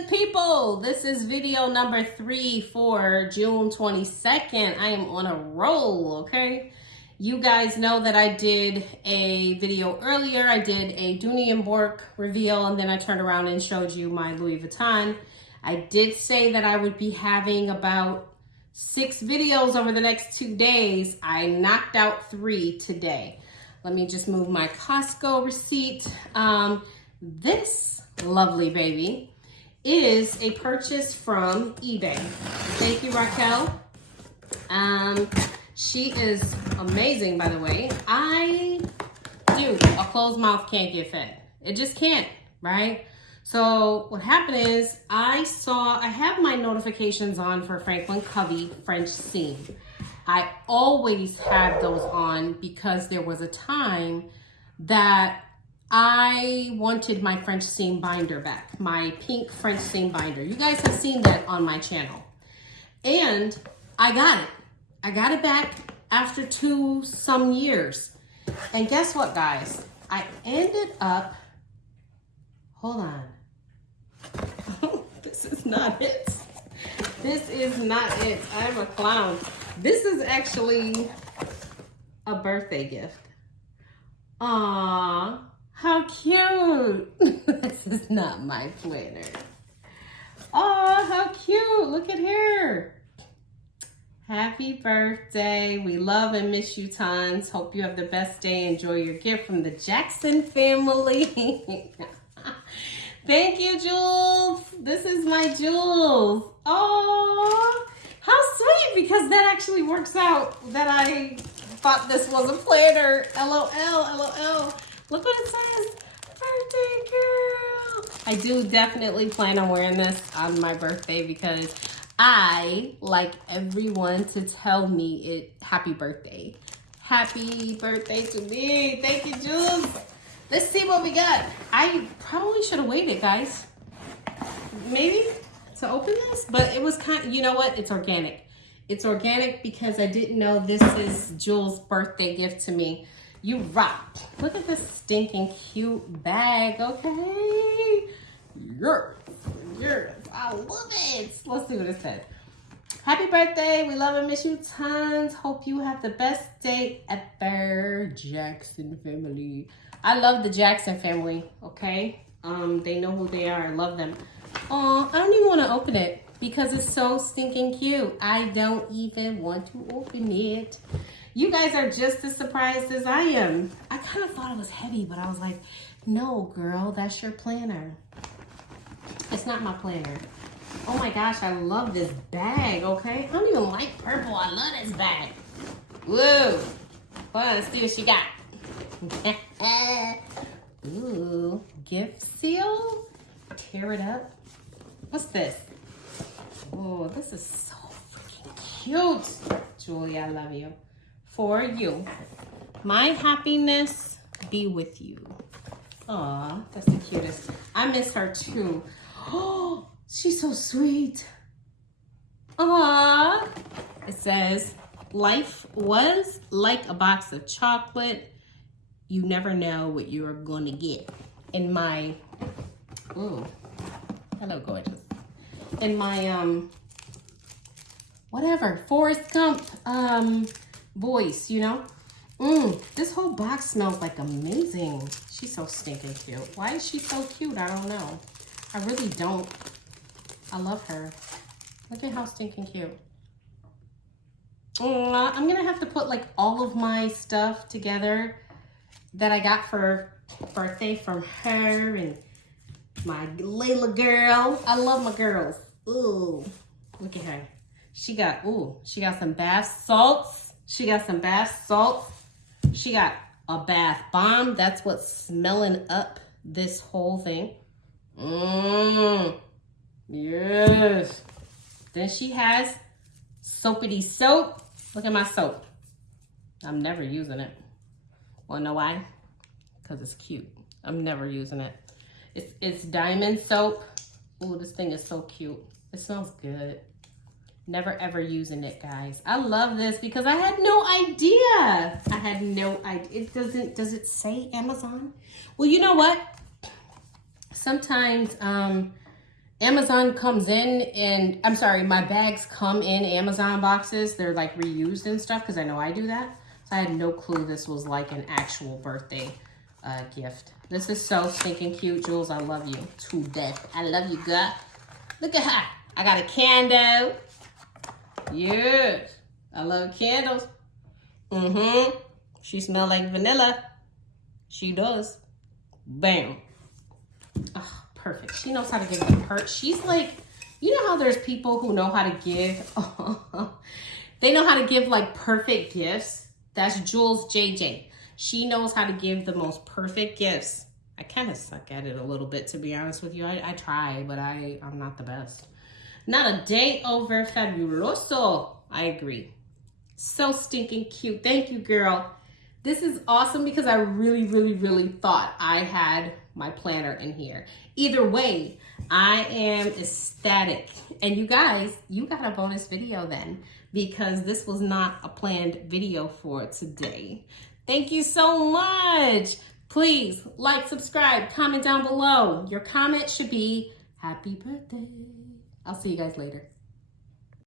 good people. This is video number 3 for June 22nd. I am on a roll, okay? You guys know that I did a video earlier. I did a Dooney and Bourke reveal, and then I turned around and showed you my Louis Vuitton. I did say that I would be having about 6 videos over the next 2 days. I knocked out 3 today. Let me just move my Costco receipt. This lovely baby is a purchase from eBay. Thank you, Raquel. She is amazing, by the way. Dude, a closed mouth can't get fed. It just can't, right? So what happened is I have my notifications on for Franklin Covey French seam. I always have those on because there was a time that I wanted my French seam binder back, my pink French seam binder. You guys have seen that on my channel. And I got it. I got it back after some years. And guess what, guys? I ended up, hold on. This is not it. This is not it. I'm a clown. This is actually a birthday gift. Aww, how cute. This is not my planner. Aw, how cute. Look at her. Happy birthday. We love and miss you tons. Hope you have the best day. Enjoy your gift from the Jackson family. Thank you, Jules. This is my Jules. Oh, how sweet, because that actually works out that I thought this was a planner. LOL, LOL. Look what it says. Birthday girl. I do definitely plan on wearing this on my birthday because I like everyone to tell me happy birthday. Happy birthday to me. Thank you, Jules. Let's see what we got. I probably should have waited, guys. Maybe to open this, but it was kind of, you know what? It's organic. It's organic because I didn't know this is Jules' birthday gift to me. You rock. Look at this stinking cute bag, okay? Yes, I love it. Let's see what it says. Happy birthday. We love and miss you tons. Hope you have the best day ever, Jackson family. I love the Jackson family, okay? They know who they are. I love them. Oh, I don't even want to open it because it's so stinking cute. I don't even want to open it. You guys are just as surprised as I am. I kind of thought it was heavy, but I was like, no, girl, that's your planner. It's not my planner. Oh my gosh, I love this bag, okay? I don't even like purple. I love this bag. Whoa. Hold on, let's see what she got. Ooh, gift seal? Tear it up. What's this? Oh, this is so freaking cute. Julia, I love you. For you. My happiness be with you. Aw, that's the cutest. I miss her too. Oh, she's so sweet. Aw. It says, life was like a box of chocolate. You never know what you are going to get. In my, ooh, hello, gorgeous. In my, whatever, Forrest Gump, voice, you know? This whole box smells like amazing. She's so stinking cute. Why is she so cute? I don't know. I really don't. I love her. Look at how stinking cute. I'm gonna have to put like all of my stuff together that I got for birthday from her and my Layla girl. I love my girls. Ooh, look at her. She got some bath salts. She got some bath salts. She got a bath bomb. That's what's smelling up this whole thing. Yes. Then she has soapity soap. Look at my soap. I'm never using it. Wanna know why? Because it's cute. I'm never using it. It's diamond soap. Ooh, this thing is so cute. It smells good. Never ever using it, guys. I love this because I had no idea. I had no idea. Does it say Amazon? Well, you know what? Sometimes Amazon comes in and, I'm sorry, my bags come in Amazon boxes. They're like reused and stuff because I know I do that. So I had no clue this was like an actual birthday gift. This is so stinking cute, Jules. I love you to death. I love you, girl. Look at her. I got a candle. Yes. I love candles. Mm-hmm. She smells like vanilla. She does. Bam. Oh, perfect. She knows how to give the She's like, you know how there's people who know how to give. They know how to give like perfect gifts. That's Jules JJ. She knows how to give the most perfect gifts. I kind of suck at it a little bit, to be honest with you. I try, but I'm not the best. Not a day over fabuloso. I agree. So stinking cute. Thank you, girl. This is awesome because I really, really, really thought I had my planner in here. Either way, I am ecstatic. And you guys, you got a bonus video then because this was not a planned video for today. Thank you so much. Please like, subscribe, comment down below. Your comment should be happy birthday. I'll see you guys later.